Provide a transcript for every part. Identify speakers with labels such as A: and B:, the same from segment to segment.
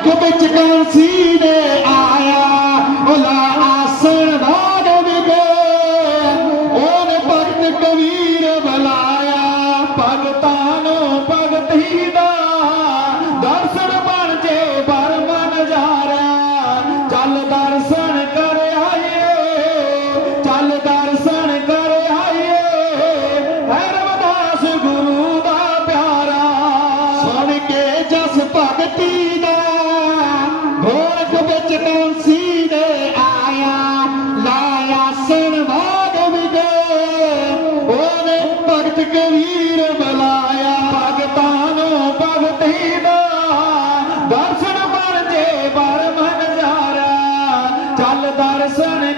A: ਅੱਖ ਵਿੱਚ ਕੰਸੀ ਦੇ ਆਇਆ ਉਹ ਲਾ ਆਸਣ ਦਾ ਡੁੱਬੇ ਉਹਨੇ ਭਗਤ ਕਬੀਰ ਬੁਲਾਇਆ, ਭਗਤਾਂ ਨੂੰ ਭਗਤ ਹੀ ਦਾ ਵੀਰ ਬੁਲਾਇਆ ਭਗਤਾਂ ਨੂੰ ਭਗਤੀ ਦਾ। ਦਰਸ਼ਨ ਪਰ ਜੇ ਬਰ ਮਨ ਜਾਰਾ। ਚੱਲ ਦਰਸ਼ਨ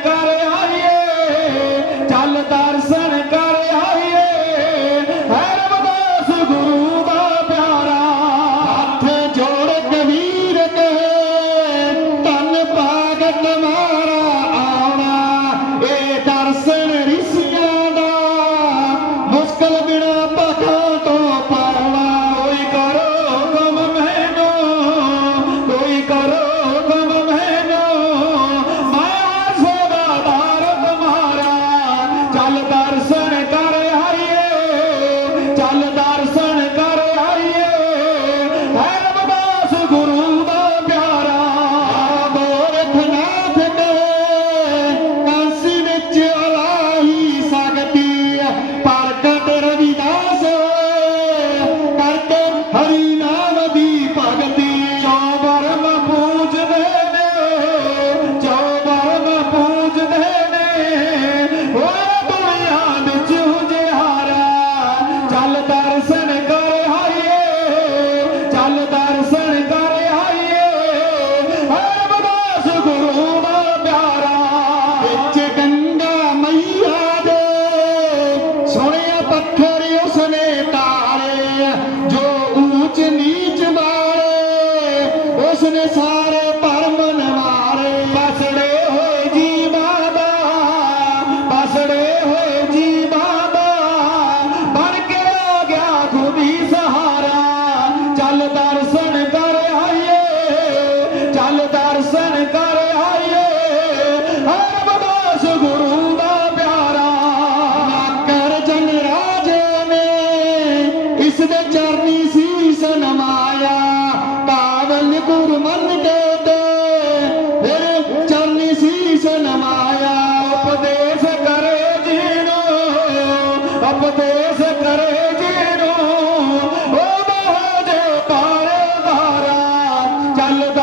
A: ela canta. ਨਮਾਇਆ ਪਾਵਨ ਗੁਰਮਨ ਦੇ ਤੇ ਫਿਰ ਚਰਨੀ ਸੀਸ ਨਮਾਇਆ ਉਪਦੇਸ਼ ਕਰੇ ਜੀਣੋ, ਉਪਦੇਸ਼ ਕਰੇ ਜੀਣੋ। ਉਹ ਮਹਾਦੇ ਪਾਰੇ ਧਾਰਾ ਚੱਲਦਾ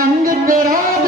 A: and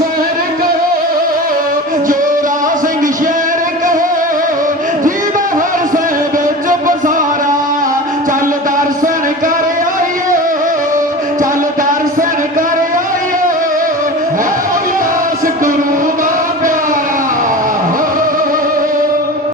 A: Sahara.